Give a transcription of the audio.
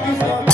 baby,